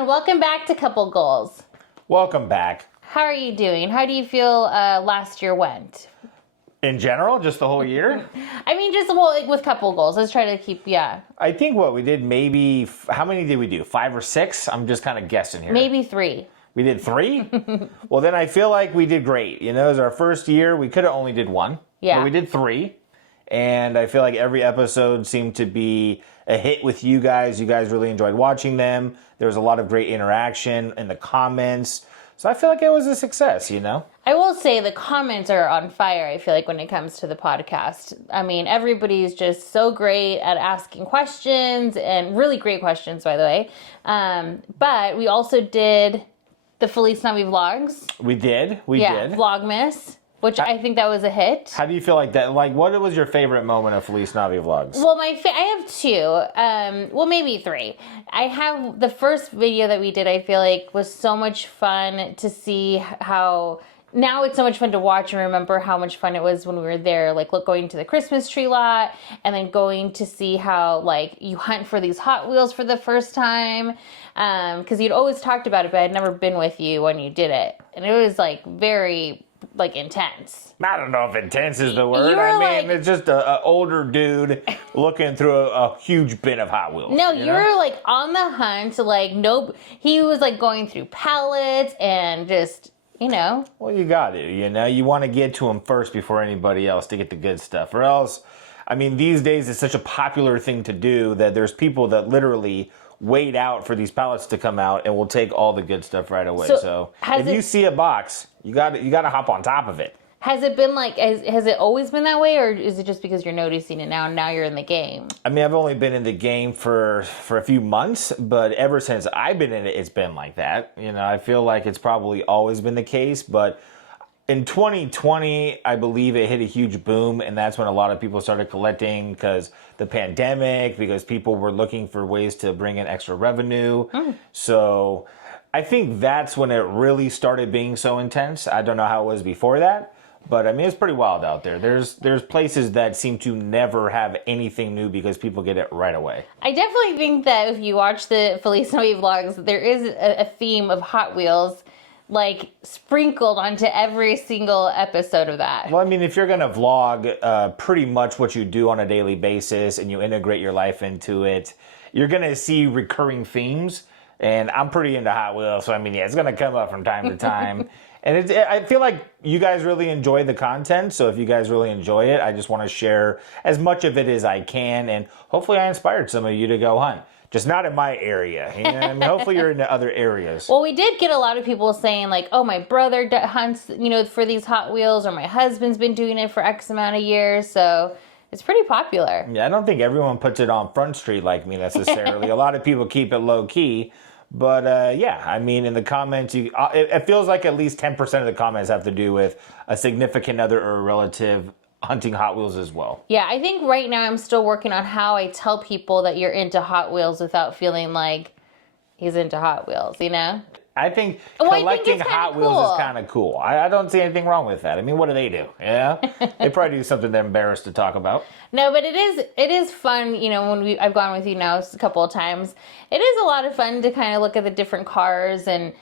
and welcome back to Couple Goals. Welcome back. How are you doing? How do you feel last year went? In general, just the whole year? I mean, with Couple Goals. Let's try to keep, I think what we did maybe, how many did we do? 5 or 6? I'm just kind of guessing here. Maybe 3. We did 3? Well, then I feel like we did great. You know, it was our first year. We could have only did 1. Yeah. But we did 3. And I feel like every episode seemed to be a hit with you guys. You guys really enjoyed watching them. There was a lot of great interaction in the comments. So I feel like it was a success, you know? I will say the comments are on fire, I feel like, when it comes to the podcast. I mean, everybody's just so great at asking questions, and really great questions, by the way. But we also did the Feliz Navi vlogs. We did. We did. Vlogmas, which I think that was a hit. How do you feel like that? Like, what was your favorite moment of Feliz Navi vlogs? Well, I have 2. Well, maybe 3. I have the first video that we did, I feel like, was so much fun to see how... Now it's so much fun to watch and remember how much fun it was when we were there, like going to the Christmas tree lot and then going to see how like you hunt for these Hot Wheels for the first time. Because you'd always talked about it, but I'd never been with you when you did it. And it was like very intense. I don't know if intense is the word. It's just a older dude looking through a huge bin of Hot Wheels. No, you were like on the hunt, he was like going through pallets and just... You know. Well, you got to, you want to get to them first before anybody else to get the good stuff. Or else, I mean, these days it's such a popular thing to do that there's people that literally wait out for these pallets to come out and will take all the good stuff right away. So if you see a box, you got to hop on top of it. Has it been like, has it always been that way, or is it just because you're noticing it now and now you're in the game? I mean, I've only been in the game for a few months, but ever since I've been in it, it's been like that. You know, I feel like it's probably always been the case, but in 2020, I believe it hit a huge boom, and that's when a lot of people started collecting because the pandemic, because people were looking for ways to bring in extra revenue. So I think that's when it really started being so intense. I don't know how it was before that. But I mean, it's pretty wild out there. There's places that seem to never have anything new because people get it right away. I definitely think that if you watch the Feliz Navi vlogs, there is a theme of Hot Wheels like sprinkled onto every single episode of that. Well, I mean, if you're going to vlog pretty much what you do on a daily basis and you integrate your life into it, you're going to see recurring themes. And I'm pretty into Hot Wheels, so I mean, yeah, it's going to come up from time to time. And I feel like you guys really enjoy the content, so if you guys really enjoy it, I just want to share as much of it as I can, and hopefully I inspired some of you to go hunt. Just not in my area. You know what I mean? Hopefully you're into other areas. Well, we did get a lot of people saying like, oh, my brother hunts, for these Hot Wheels, or my husband's been doing it for X amount of years, so... It's pretty popular. Yeah, I don't think everyone puts it on Front Street like me necessarily. A lot of people keep it low key. But yeah, I mean, in the comments, it feels like at least 10% of the comments have to do with a significant other or a relative hunting Hot Wheels as well. Yeah, I think right now I'm still working on how I tell people that you're into Hot Wheels without feeling like he's into Hot Wheels, you know? I think collecting Hot Wheels is kind of cool. I don't see anything wrong with that. I mean, what do they do? Yeah, they probably do something they're embarrassed to talk about. No, but it is fun. When I've gone with you now a couple of times, it is a lot of fun to kind of look at the different cars and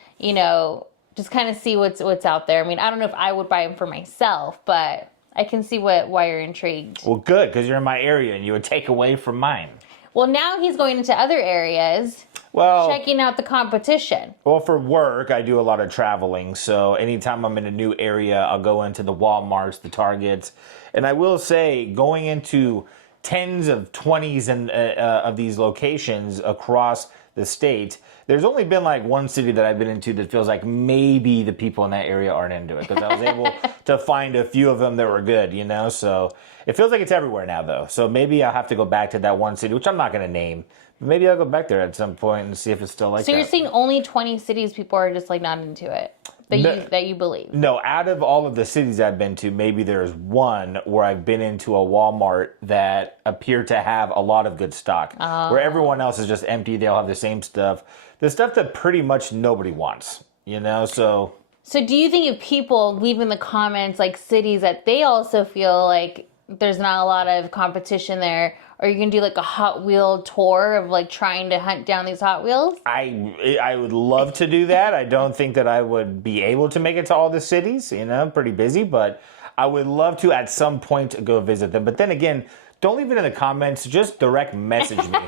just kind of see what's out there. I mean, I don't know if I would buy them for myself, but I can see why you're intrigued. Well, good, because you're in my area and you would take away from mine. Well, now he's going into other areas. Well, checking out the competition. Well, for work, I do a lot of traveling. So anytime I'm in a new area, I'll go into the Walmarts, the Targets. And I will say, going into tens of 20s of these locations across the state, there's only been like one city that I've been into that feels like maybe the people in that area aren't into it. Because I was able to find a few of them that were good, So it feels like it's everywhere now, though. So maybe I'll have to go back to that one city, which I'm not going to name. Maybe I'll go back there at some point and see if it's still like that. So you're saying only 20 cities people are just like not into it? That you believe? No, out of all of the cities I've been to, maybe there's one where I've been into a Walmart that appeared to have a lot of good stock. Where everyone else is just empty, they all have the same stuff. The stuff that pretty much nobody wants, So do you think if people leave in the comments like cities that they also feel like there's not a lot of competition there. Or you can do like a Hot Wheel tour of like trying to hunt down these Hot Wheels. I would love to do that. I don't think that I would be able to make it to all the cities, pretty busy, but I would love to at some point go visit them. But then again, don't leave it in the comments, just direct message me.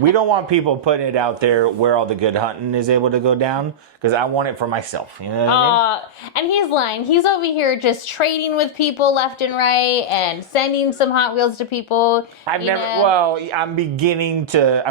We don't want people putting it out there where all the good hunting is able to go down, because I want it for myself. You know what I mean? And he's lying. He's over here just trading with people left and right and sending some Hot Wheels to people. I'm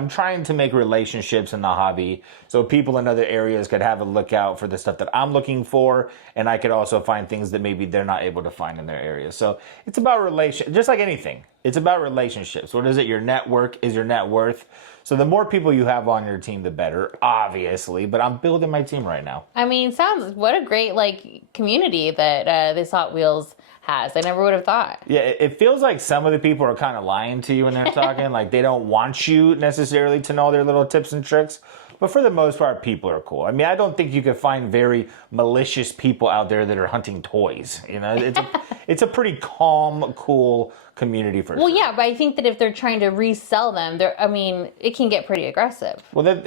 trying to make relationships in the hobby so people in other areas could have a look out for the stuff that I'm looking for, and I could also find things that maybe they're not able to find in their area. So it's about just like anything. It's about relationships. What is it? Your network is your net worth. So the more people you have on your team, the better, obviously. But I'm building my team right now. I mean, what a great community that this Hot Wheels has. I never would have thought. Yeah, it feels like some of the people are kind of lying to you when they're talking. Like they don't want you necessarily to know their little tips and tricks. But for the most part, people are cool. I mean, I don't think you could find very malicious people out there that are hunting toys. It's a pretty calm, cool community for sure. Well, yeah, but I think that if they're trying to resell them, it can get pretty aggressive. Well,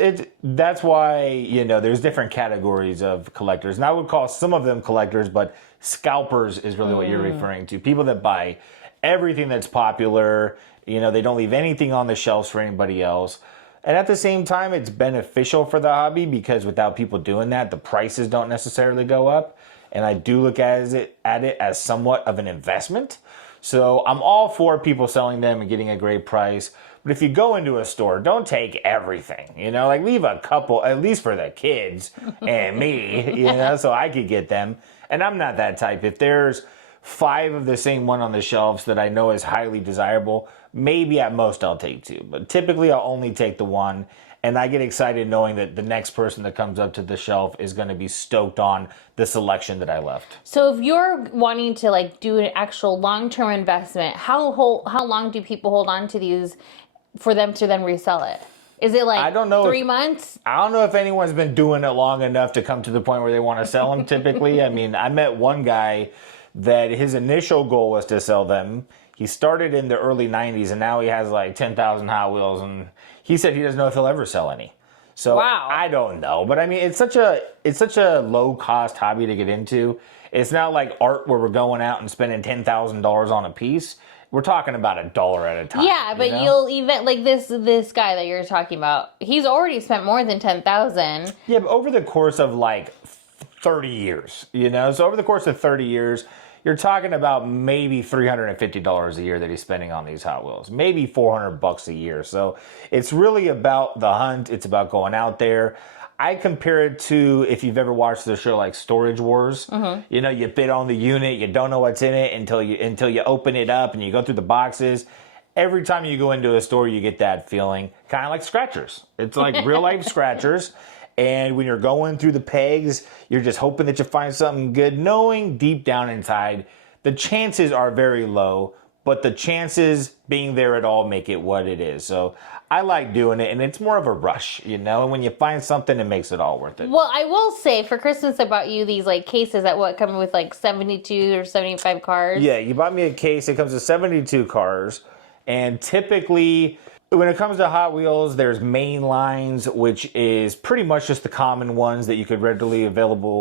that's why, there's different categories of collectors. And I would call some of them collectors, but scalpers is really what you're referring to. People that buy everything that's popular. They don't leave anything on the shelves for anybody else. And at the same time, it's beneficial for the hobby because without people doing that, the prices don't necessarily go up. And I do look at it as somewhat of an investment. So I'm all for people selling them and getting a great price. But if you go into a store, don't take everything, leave a couple, at least for the kids and me, so I could get them. And I'm not that type. If there's 5 of the same one on the shelves that I know is highly desirable, maybe at most I'll take 2. But typically I'll only take the one. And I get excited knowing that the next person that comes up to the shelf is going to be stoked on the selection that I left. So if you're wanting to do an actual long-term investment, how long do people hold on to these for them to then resell it? Is it I don't know 3 months? I don't know if anyone's been doing it long enough to come to the point where they want to sell them typically. I mean, I met one guy that his initial goal was to sell them. He started in the early 90s and now he has 10,000 Hot Wheels, and he said he doesn't know if he'll ever sell any. So wow. I don't know, but I mean, it's such a low cost hobby to get into. It's not like art where we're going out and spending $10,000 on a piece. We're talking about $1 at a time. Yeah, but you'll even this guy that you're talking about. He's already spent more than $10,000. Yeah, but over the course of 30 years, so over the course of 30 years, you're talking about maybe $350 a year that he's spending on these Hot Wheels, maybe $400 a year. So it's really about the hunt. It's about going out there. I compare it to if you've ever watched the show like Storage Wars. Mm-hmm. You bid on the unit, you don't know what's in it until you open it up and you go through the boxes. Every time you go into a store, you get that feeling, kind of like scratchers. It's like real life scratchers. And when you're going through the pegs, you're just hoping that you find something good, knowing deep down inside the chances are very low, but the chances being there at all make it what it is. So I like doing it, and it's more of a rush, and when you find something, it makes it all worth it. Well, I will say, for Christmas, I bought you these cases that come with 72 or 75 cars. Yeah, you bought me a case. It comes with 72 cars, and typically, when it comes to Hot Wheels, there's main lines, which is pretty much just the common ones that you could readily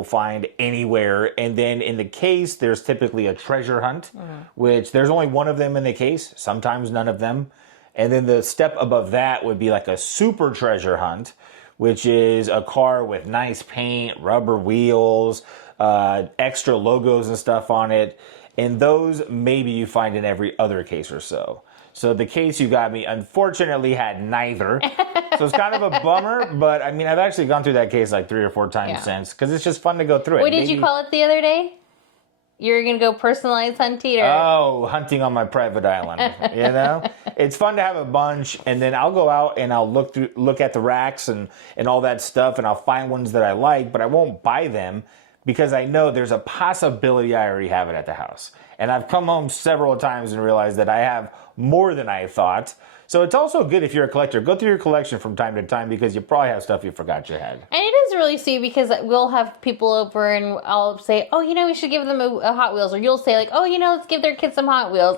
find anywhere. And then in the case, there's typically a treasure hunt, which there's only one of them in the case, sometimes none of them. And then the step above that would be a super treasure hunt, which is a car with nice paint, rubber wheels, extra logos and stuff on it. And those maybe you find in every other case or so. So the case you got me, unfortunately, had neither. So it's kind of a bummer, but I mean, I've actually gone through that case 3 or 4 times since, because it's just fun to go through it. What did you call it the other day? You were going to go personalized hunting? Oh, hunting on my private island, It's fun to have a bunch, and then I'll go out and I'll look at the racks and all that stuff, and I'll find ones that I like, but I won't buy them because I know there's a possibility I already have it at the house. And I've come home several times and realized that I have more than I thought. So it's also good if you're a collector. Go through your collection from time to time because you probably have stuff you forgot you had. And it is really sweet because we'll have people over and I'll say, we should give them a Hot Wheels. Or you'll say, let's give their kids some Hot Wheels.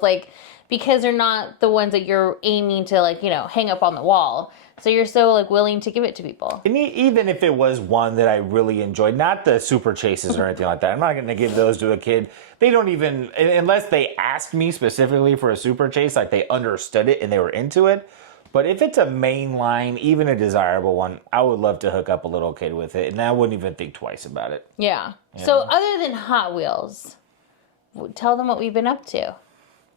because they're not the ones that you're aiming to like, hang up on the wall. So you're so like willing to give it to people. And even if it was one that I really enjoyed, not the super chases or anything like that, I'm not going to give those to a kid. They don't even, unless they asked me specifically for a super chase, like they understood it and they were into it. But if it's a mainline, even a desirable one, I would love to hook up a little kid with it, and I wouldn't even think twice about it. Yeah. So other than Hot Wheels, tell them what we've been up to.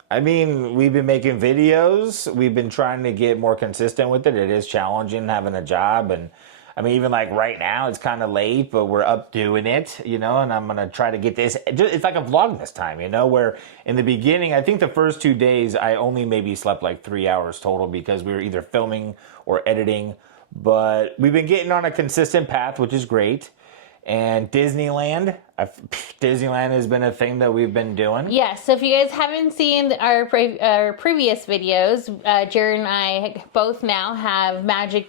I mean, we've been making videos. We've been trying to get more consistent with it. It is challenging having a job. And I mean, even like right now, it's kind of late, but we're up doing it, and I'm going to try to get this. It's like a vlog this time, where in the beginning, I think the first 2 days, I only maybe slept like 3 hours total because we were either filming or editing. But we've been getting on a consistent path, which is great. And Disneyland has been a thing that we've been doing. Yeah, so if you guys haven't seen our previous videos, Jerid and I both now have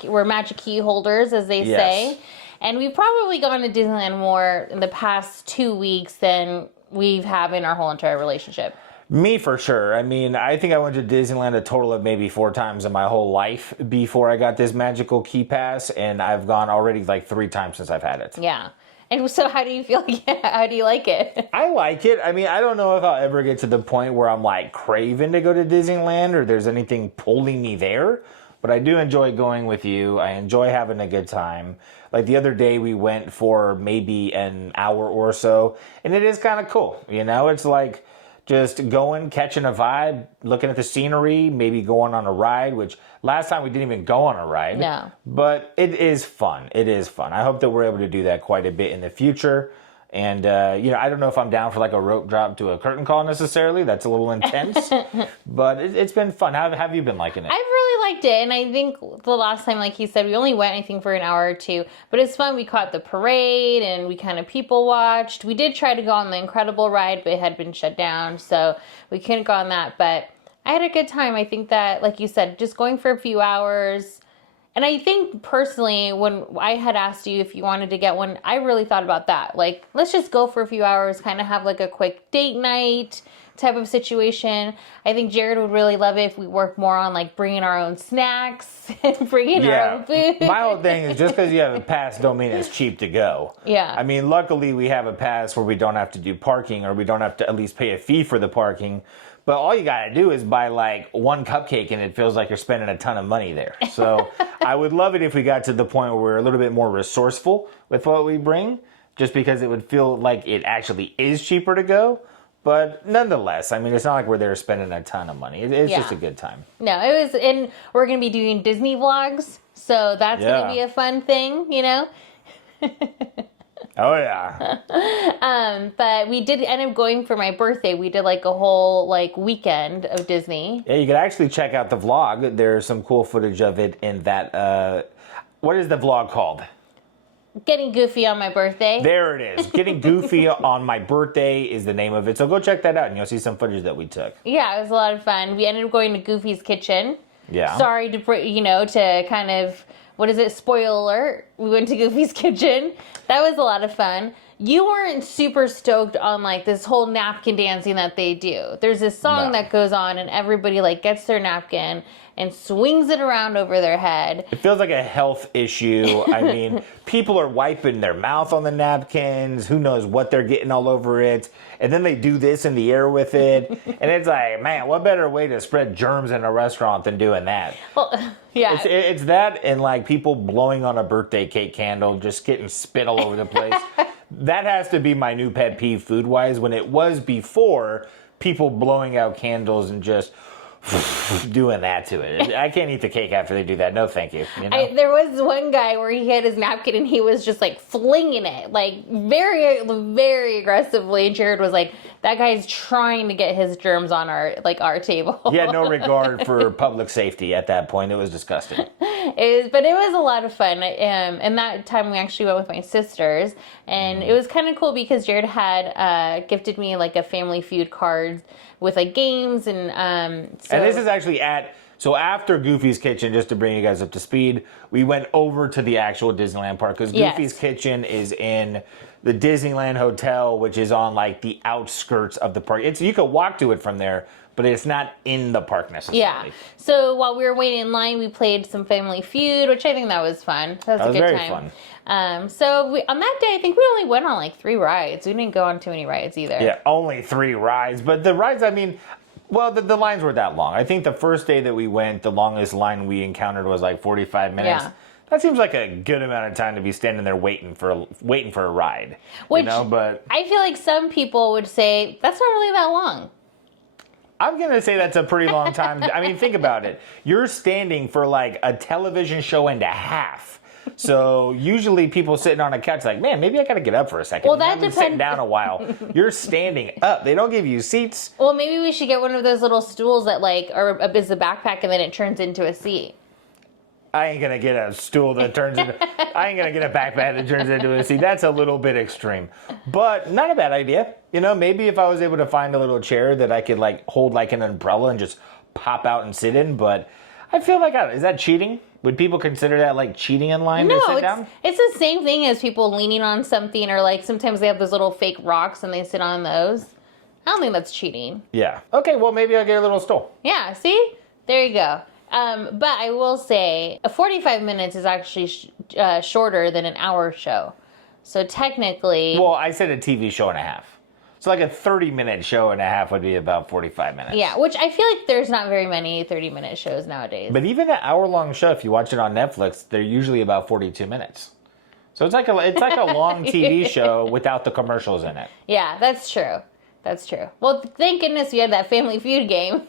we're magic key holders, as they say. And we've probably gone to Disneyland more in the past 2 weeks than we have in our whole entire relationship. Me for sure. I mean, I think I went to Disneyland a total of maybe 4 times in my whole life before I got this magical key pass, and I've gone already like 3 times since I've had it. Yeah. And so how do you feel? How do you like it? I like it. I mean, I don't know if I'll ever get to the point where I'm like craving to go to Disneyland or there's anything pulling me there, but I do enjoy going with you. I enjoy having a good time. Like the other day we went for maybe an hour or so, and it is kind of cool. It's like just going, catching a vibe, looking at the scenery, maybe going on a ride, which last time we didn't even go on a ride. No. But it is fun. It is fun. I hope that we're able to do that quite a bit in the future. And, I don't know if I'm down for like a rope drop to a curtain call necessarily. That's a little intense. But it's been fun. How have you been liking it? I've really liked it. And I think the last time, like he said, we only went, I think, for an hour or two. But it's fun. We caught the parade and we kind of people watched. We did try to go on the Incredible ride, but it had been shut down. So we couldn't go on that. But I had a good time. I think that, like you said, just going for a few hours. And I think personally, when I had asked you if you wanted to get one, I really thought about that. Like, let's just go for a few hours, kind of have like a quick date night type of situation. I think Jerid would really love it if we work more on like bringing our own snacks and bringing our own food. My whole thing is just because you have a pass don't mean it's cheap to go. Yeah. I mean, luckily we have a pass where we don't have to do parking, or we don't have to at least pay a fee for the parking. But all you gotta do is buy like one cupcake and it feels like you're spending a ton of money there. So I would love it if we got to the point where we're a little bit more resourceful with what we bring, just because it would feel like it actually is cheaper to go. But nonetheless, I mean, it's not like we're there spending a ton of money. It's just a good time. No, it was, and we're gonna be doing Disney vlogs, so that's gonna be a fun thing, Oh, yeah. But we did end up going for my birthday. We did like a whole like weekend of Disney. Yeah, you can actually check out the vlog. There's some cool footage of it in that, what is the vlog called? Getting Goofy on my birthday. There it is. Getting Goofy on my birthday is the name of it. So go check that out and you'll see some footage that we took. Yeah, it was a lot of fun. We ended up going to Goofy's kitchen. Yeah. Sorry to, to kind of, what is it? Spoiler alert. We went to Goofy's kitchen. That was a lot of fun. You weren't super stoked on like this whole napkin dancing that they do. There's this song that goes on and everybody like gets their napkin and swings it around over their head. It feels like a health issue. I mean, people are wiping their mouth on the napkins. Who knows what they're getting all over it. And then they do this in the air with it. And it's like, man, what better way to spread germs in a restaurant than doing that? Well, yeah. It's that and like people blowing on a birthday cake candle, just getting spit all over the place. That has to be my new pet peeve food-wise. When it was before, people blowing out candles and just doing that to it. I can't eat the cake after they do that. No, thank you. There was one guy where he had his napkin and he was just like flinging it, like very, very aggressively. And Jerid was like, "That guy's trying to get his germs on our table." He had no regard for public safety at that point. It was disgusting. But it was a lot of fun. And that time we actually went with my sisters, and it was kind of cool because Jerid had gifted me like a Family Feud cards with like games and and this is actually so after Goofy's Kitchen, just to bring you guys up to speed, we went over to the actual Disneyland park because Goofy's Kitchen is in the Disneyland Hotel, which is on like the outskirts of the park. You could walk to it from there, but it's not in the park necessarily. Yeah. So while we were waiting in line, we played some Family Feud, which I think that was fun. That was a good very time. fun. So on that day, I think we only went on like 3 rides. We didn't go on too many rides either. Yeah, only 3 rides. But the rides, I mean, well, the lines were that long. I think the first day that we went, the longest line we encountered was like 45 minutes. Yeah. That seems like a good amount of time to be standing there waiting for a ride. Which, but I feel like some people would say, that's not really that long. I'm going to say that's a pretty long time. I mean, think about it. You're standing for like a television show and a half. So usually people sitting on a couch like, man, maybe I got to get up for a second. Well, that I've been depends. sitting down a while. You're standing up. They don't give you seats. Well, maybe we should get one of those little stools that like are is a backpack and then it turns into a seat. I ain't gonna get a stool that turns into. I ain't gonna get a backpack that turns into a seat. That's a little bit extreme, but not a bad idea. Maybe if I was able to find a little chair that I could like hold like an umbrella and just pop out and sit in. But I feel like is that cheating? Would people consider that like cheating in line to sit down? It's the same thing as people leaning on something, or like sometimes they have those little fake rocks and they sit on those. I don't think that's cheating. Yeah. Okay. Well, maybe I'll get a little stool. Yeah. See, there you go. But I will say, 45 minutes is actually shorter than an hour show. So technically... Well, I said a TV show and a half. So like a 30-minute show and a half would be about 45 minutes. Yeah, which I feel like there's not very many 30-minute shows nowadays. But even an hour-long show, if you watch it on Netflix, they're usually about 42 minutes. So it's like a long TV show without the commercials in it. Yeah, that's true. That's true. Well, thank goodness we had that Family Feud game.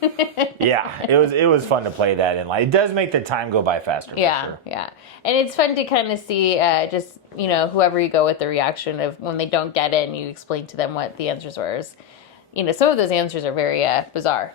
Yeah, it was fun to play that in. Like, it does make the time go by faster. Yeah, for sure. yeah. And it's fun to kind of see just, whoever you go with, the reaction of when they don't get it and you explain to them what the answers were. Some of those answers are very bizarre.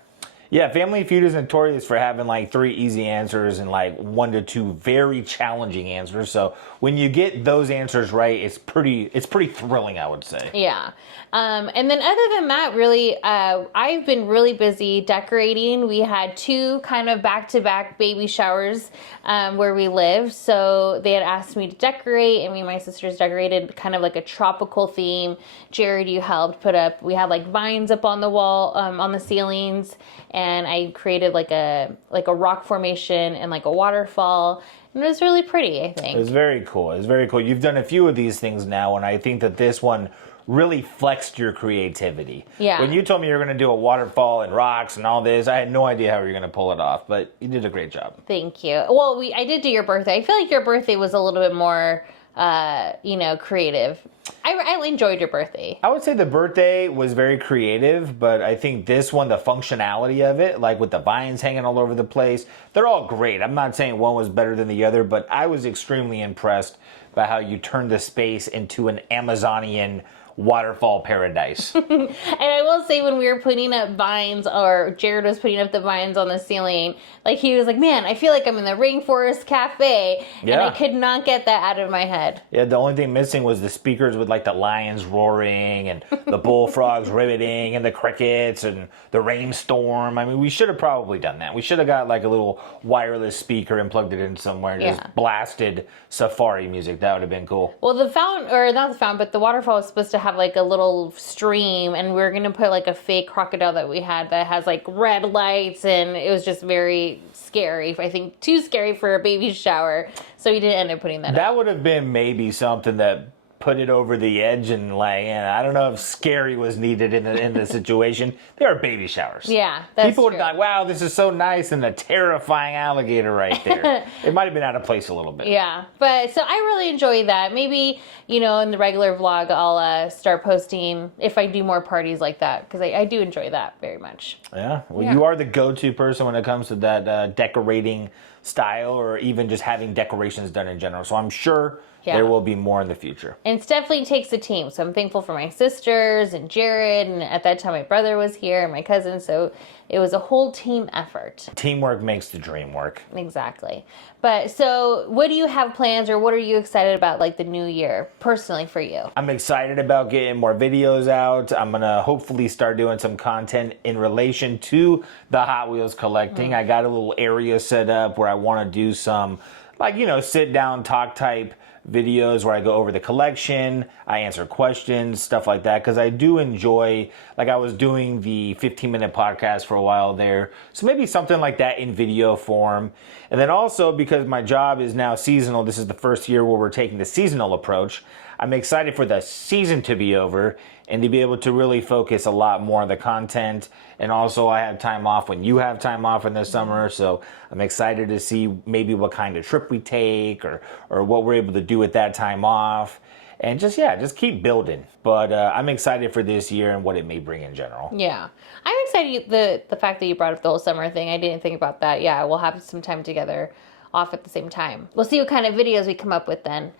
Yeah, Family Feud is notorious for having like 3 easy answers and like 1 to 2 very challenging answers. So when you get those answers right, it's pretty thrilling, I would say. Yeah. And then other than that, really, I've been really busy decorating. We had 2 kind of back-to-back baby showers where we live. So they had asked me to decorate, and me and my sisters decorated kind of like a tropical theme. Jerid, you helped put up, we had like vines up on the wall, on the ceilings, and I created like a rock formation and like a waterfall. And it was really pretty, I think. It was very cool. You've done a few of these things now, and I think that this one really flexed your creativity. Yeah. When you told me you were going to do a waterfall and rocks and all this, I had no idea how you were going to pull it off, but you did a great job. Thank you. Well, I did do your birthday. I feel like your birthday was a little bit more, creative. I enjoyed your birthday. I would say the birthday was very creative, but I think this one, the functionality of it, like with the vines hanging all over the place, they're all great. I'm not saying one was better than the other, but I was extremely impressed by how you turned the space into an Amazonian waterfall paradise. And I will say, when we were putting up vines, or Jerid was putting up the vines on the ceiling, like he was like, man, I feel like I'm in the Rainforest Cafe. Yeah. And I could not get that out of my head. Yeah, the only thing missing was the speakers with like the lions roaring and the bullfrogs ribbiting and the crickets and the rainstorm. I mean, we should have probably done that. We should have got like a little wireless speaker and plugged it in somewhere and just blasted safari music. That would have been cool. Well, the fountain, or not the fountain, but the waterfall was supposed to have like a little stream, and we were going to put like a fake crocodile that we had that has like red lights, and it was just very scary. I think too scary for a baby shower, so we didn't end up putting that That up. would have been maybe something that put it over the edge, and like, I don't know if scary was needed in the situation. There are baby showers. Yeah, that's People would true. be like, wow, this is so nice, and the terrifying alligator right there. It might have been out of place a little bit. Yeah, but so I really enjoyed that. Maybe, in the regular vlog, I'll start posting if I do more parties like that, because I do enjoy that very much. Yeah, well, Yeah. you are the go-to person when it comes to that decorating style, or even just having decorations done in general. So I'm sure there will be more in the future. And it definitely takes a team. So I'm thankful for my sisters and Jerid, and at that time my brother was here and my cousin. So it was a whole team effort. Teamwork makes the dream work. Exactly. But so what do you have plans, or what are you excited about, like the new year, personally for you? I'm excited about getting more videos out. I'm going to hopefully start doing some content in relation to the Hot Wheels collecting. I got a little area set up where I want to do some, like, sit down, talk type videos where I go over the collection, I answer questions, stuff like that, because I do enjoy, like I was doing the 15-minute podcast for a while there. So maybe something like that in video form. And then also, because my job is now seasonal, this is the first year where we're taking the seasonal approach. I'm excited for the season to be over and to be able to really focus a lot more on the content. And also I have time off when you have time off in the summer. So I'm excited to see maybe what kind of trip we take or what we're able to do with that time off. And just keep building. But I'm excited for this year and what it may bring in general. Yeah. I'm excited the fact that you brought up the whole summer thing. I didn't think about that. Yeah, we'll have some time together off at the same time. We'll see what kind of videos we come up with then.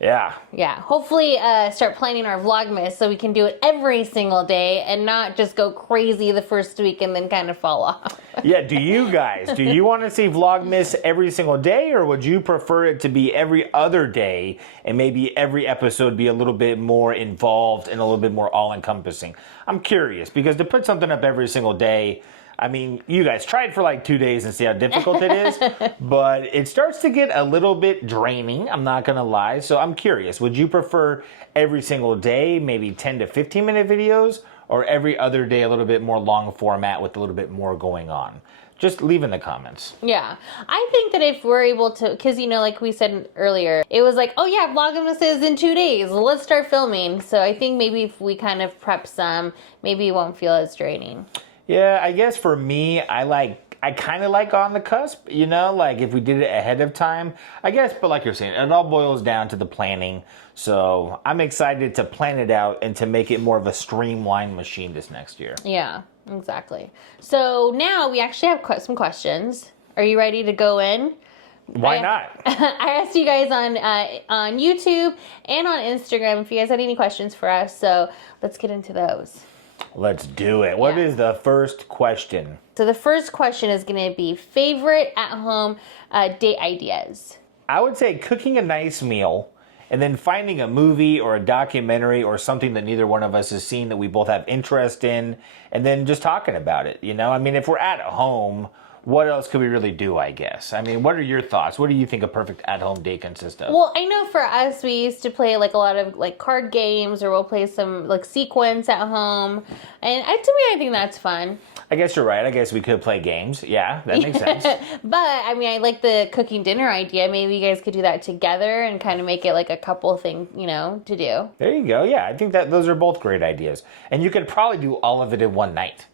Yeah. Yeah. Hopefully start planning our Vlogmas so we can do it every single day and not just go crazy the first week and then kind of fall off. Yeah, do you want to see Vlogmas every single day, or would you prefer it to be every other day and maybe every episode be a little bit more involved and a little bit more all-encompassing? I'm curious, because to put something up every single day, I mean, you guys try it for like 2 days and see how difficult it is, but it starts to get a little bit draining, I'm not going to lie. So I'm curious, would you prefer every single day, maybe 10 to 15 minute videos, or every other day a little bit more long format with a little bit more going on? Just leave in the comments. Yeah. I think that if we're able to, because, like we said earlier, it was like, oh yeah, Vlogmas is in 2 days. Let's start filming. So I think maybe if we kind of prep some, maybe it won't feel as draining. Yeah, I guess for me, I kind of like on the cusp, like if we did it ahead of time, I guess, but like you're saying, it all boils down to the planning. So I'm excited to plan it out and to make it more of a streamlined machine this next year. Yeah, exactly. So now we actually have some questions. Are you ready to go in? Why not? I asked you guys on YouTube and on Instagram if you guys had any questions for us. So let's get into those. Let's do it. What is the first question? So the first question is going to be favorite at-home date ideas. I would say cooking a nice meal and then finding a movie or a documentary or something that neither one of us has seen that we both have interest in, and then just talking about it. I mean, if we're at home, what else could we really do, I guess? I mean, what are your thoughts? What do you think a perfect at-home day consists of? Well, I know for us, we used to play like a lot of like card games, or we'll play some like sequence at home. And to me, I think that's fun. I guess you're right. I guess we could play games. Yeah, that makes sense. But, I mean, I like the cooking dinner idea. Maybe you guys could do that together and kind of make it like a couple thing, to do. There you go. Yeah, I think that those are both great ideas. And you could probably do all of it in one night.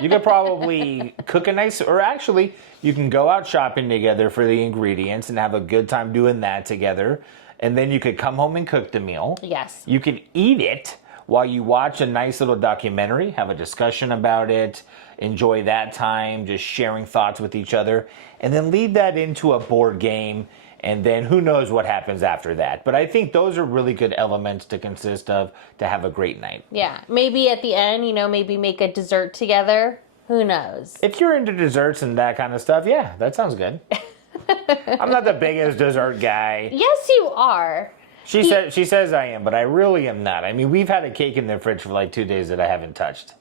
You could probably cook a nice, or actually, you can go out shopping together for the ingredients and have a good time doing that together. And then you could come home and cook the meal. Yes. You could eat it while you watch a nice little documentary, have a discussion about it, enjoy that time, just sharing thoughts with each other, and then lead that into a board game. And then who knows what happens after that. But I think those are really good elements to consist of to have a great night. Yeah. Maybe at the end, maybe make a dessert together. Who knows? If you're into desserts and that kind of stuff, yeah, that sounds good. I'm not the biggest dessert guy. Yes, you are. She says I am, but I really am not. I mean, we've had a cake in the fridge for like 2 days that I haven't touched.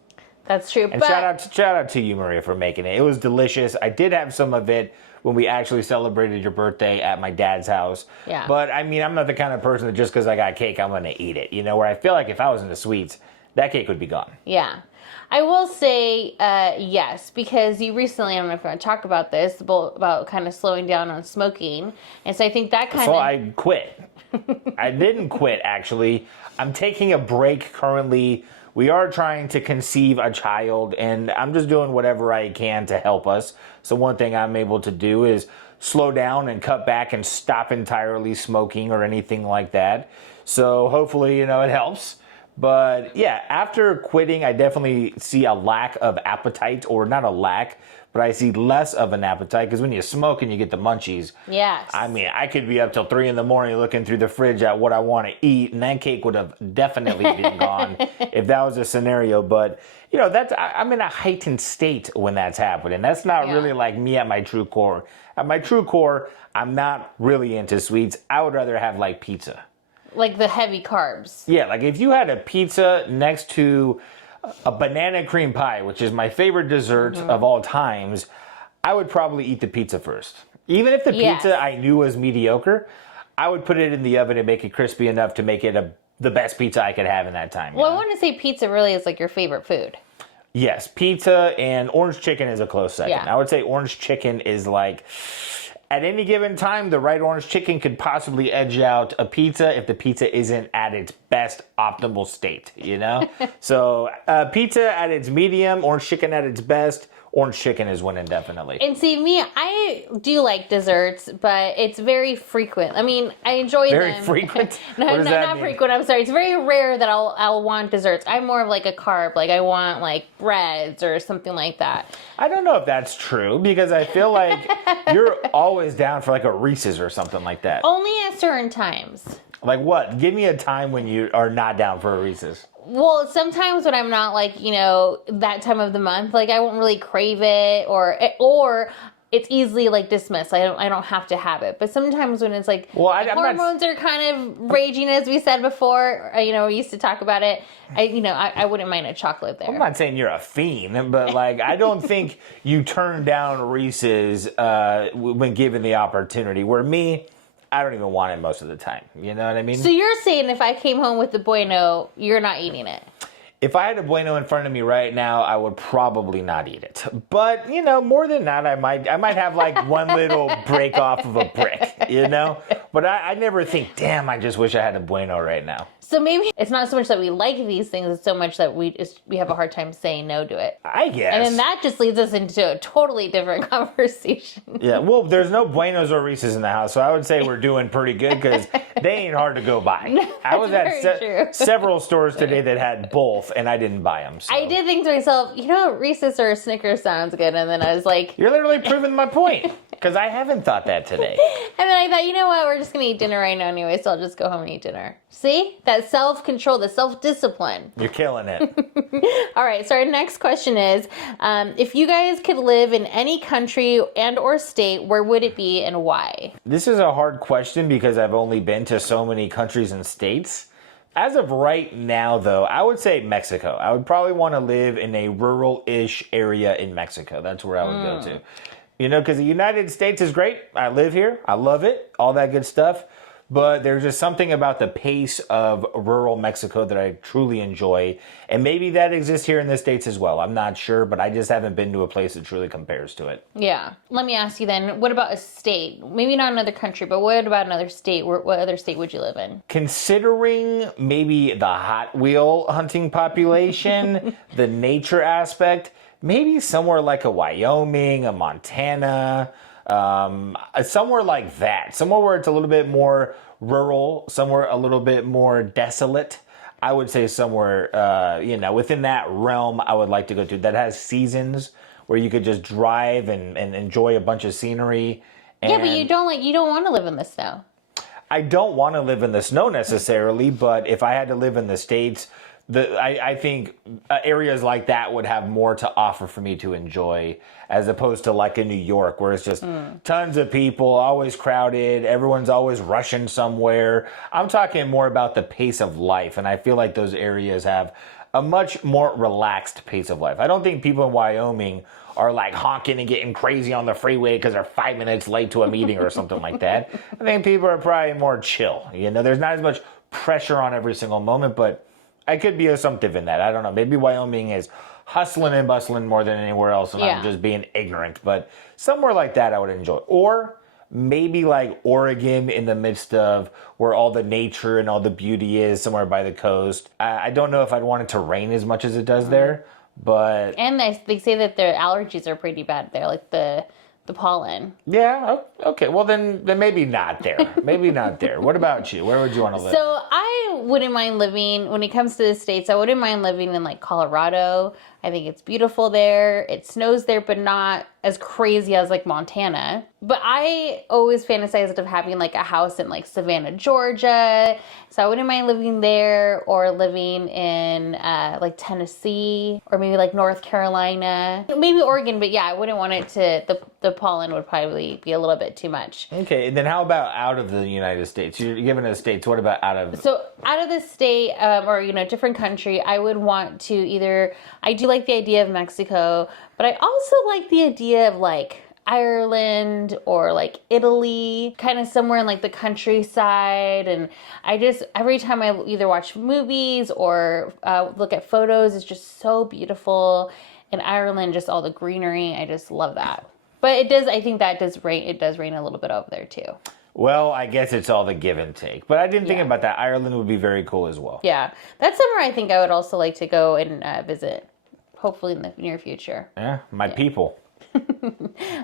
That's true. And but shout out to you, Maria, for making it. It was delicious. I did have some of it when we actually celebrated your birthday at my dad's house. Yeah. But I mean, I'm not the kind of person that just because I got cake, I'm going to eat it. Where I feel like if I was into sweets, that cake would be gone. Yeah. I will say yes, because you recently, I don't know if you want to talk about this, about kind of slowing down on smoking. And so I think that kind of... So I quit. I didn't quit, actually. I'm taking a break currently. We are trying to conceive a child, and I'm just doing whatever I can to help us. So one thing I'm able to do is slow down and cut back and stop entirely smoking or anything like that. So hopefully, it helps. But yeah, after quitting, I definitely see a lack of appetite, or not a lack, but I see less of an appetite, because when you smoke and you get the munchies, yes. I mean, I could be up till 3 a.m. looking through the fridge at what I want to eat, and that cake would have definitely been gone if that was a scenario. But I'm in a heightened state when that's happening. That's not really like me at my true core. At my true core, I'm not really into sweets. I would rather have like pizza. Like the heavy carbs. Yeah, like if you had a pizza next to a banana cream pie, which is my favorite dessert of all times, I would probably eat the pizza first. Even if the pizza I knew was mediocre, I would put it in the oven and make it crispy enough to make it the best pizza I could have in that time. Well, I want to say pizza really is like your favorite food. Yes, pizza and orange chicken is a close second. Yeah. I would say orange chicken is like, at any given time, the right orange chicken could possibly edge out a pizza if the pizza isn't at its best optimal state, you know? So pizza at its medium, orange chicken at its best. Orange chicken is winning definitely. And see, me, I do like desserts, but it's very frequent. I mean, I enjoy Very them. frequent? No, What does that not mean? frequent. I'm sorry. It's very rare that I'll want desserts. I'm more of like a carb. Like I want like breads or something like that. I don't know if that's true because I feel like you're always down for like a Reese's or something like that. Only at certain times. Like what? Give me a time when you are not down for a Reese's. Well, sometimes when I'm not like, that time of the month, like I won't really crave it or it's easily like dismissed. I don't have to have it. But sometimes when it's like I'm not- hormones are kind of raging, as we said before, we used to talk about it. I wouldn't mind a chocolate there. I'm not saying you're a fiend, but like I don't think you turn down Reese's when given the opportunity. Where me, I don't even want it most of the time. You know what I mean? So you're saying if I came home with the Bueno, you're not eating it? If I had a Bueno in front of me right now, I would probably not eat it. But, more than that, I might have like one little break off of a brick, But I never think, damn, I just wish I had a Bueno right now. So maybe it's not so much that we like these things, it's so much that we have a hard time saying no to it. I guess. And then that just leads us into a totally different conversation. Yeah, well, there's no Buenos or Reese's in the house, so I would say we're doing pretty good because they ain't hard to go buy. I was at several stores today that had both, and I didn't buy them. So. I did think to myself, Reese's or Snickers sounds good, and then I was like... You're literally proving my point, because I haven't thought that today. And then I thought, you know what, we're just going to eat dinner right now anyway, so I'll just go home and eat dinner. See? That self-control, the self-discipline. You're killing it. All right, so our next question is, if you guys could live in any country and or state, where would it be and why? This is a hard question because I've only been to so many countries and states. As of right now, though, I would say Mexico. I would probably want to live in a rural-ish area in Mexico. That's where I would go to. Because the United States is great. I live here. I love it. All that good stuff. But there's just something about the pace of rural Mexico that I truly enjoy. And maybe that exists here in the States as well. I'm not sure, but I just haven't been to a place that truly compares to it. Yeah. Let me ask you then, what about a state? Maybe not another country, but what about another state? What other state would you live in? Considering maybe the Hotwheel hunting population, the nature aspect, maybe somewhere like a Wyoming, a Montana, somewhere like that. Somewhere where it's a little bit more rural, somewhere a little bit more desolate. I would say somewhere, within that realm I would like to go to that has seasons where you could just drive and enjoy a bunch of scenery. Yeah, but you don't want to live in the snow. I don't want to live in the snow necessarily, but if I had to live in the States, I think areas like that would have more to offer for me to enjoy as opposed to like in New York where it's just tons of people, always crowded, everyone's always rushing somewhere. I'm talking more about the pace of life, and I feel like those areas have a much more relaxed pace of life. I don't think people in Wyoming are like honking and getting crazy on the freeway because they're 5 minutes late to a meeting or something like that. I think people are probably more chill. There's not as much pressure on every single moment, but I could be assumptive in that. I don't know. Maybe Wyoming is hustling and bustling more than anywhere else, and I'm just being ignorant. But somewhere like that I would enjoy. Or maybe like Oregon in the midst of where all the nature and all the beauty is, somewhere by the coast. I don't know if I'd want it to rain as much as it does there, but... And they say that their allergies are pretty bad there, like the pollen. Yeah, okay. Well, then maybe not there. Maybe not there. What about you? Where would you want to live? So I wouldn't mind living, when it comes to the States, I wouldn't mind living in like Colorado. I think it's beautiful there. It snows there, but not as crazy as like Montana. But I always fantasized of having like a house in like Savannah, Georgia. So I wouldn't mind living there or living in like Tennessee or maybe like North Carolina. Maybe Oregon, but yeah, I wouldn't want it to, the pollen would probably be a little bit too much. Okay, and then how about out of the United States? You're giving us states. What about out of... So out of the state or, different country, I would want to I do like the idea of Mexico, but I also like the idea of like Ireland or like Italy, kind of somewhere in like the countryside. And I just, every time I either watch movies or look at photos, it's just so beautiful. In Ireland, just all the greenery. I just love that. But it does, I think that does rain, it does rain a little bit over there too. Well, I guess it's all the give and take. But I didn't think about that. Ireland would be very cool as well. Yeah. That's somewhere I think I would also like to go and visit, hopefully in the near future. Yeah, my people.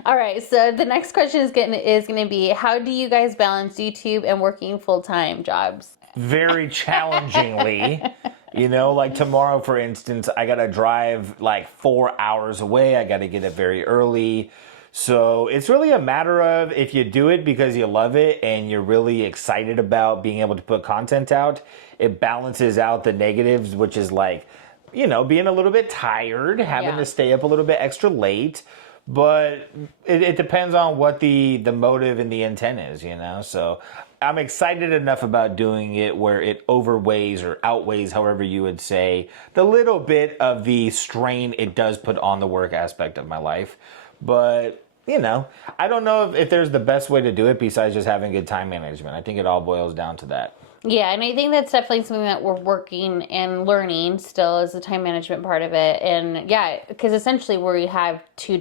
All right, so the next question is going to be, how do you guys balance YouTube and working full-time jobs? Very challengingly. You know, like tomorrow, for instance, I got to drive like 4 hours away. I got to get up very early. So it's really a matter of if you do it because you love it and you're really excited about being able to put content out, it balances out the negatives, which is like, you know, being a little bit tired, having to stay up a little bit extra late. But it depends on what the motive and the intent is, you know? So I'm excited enough about doing it where it overweighs or outweighs, however you would say, the little bit of the strain it does put on the work aspect of my life. But, you know, I don't know if there's the best way to do it besides just having good time management. I think it all boils down to that. Yeah, and I think that's definitely something that we're working and learning still is the time management part of it. And yeah, because essentially we have two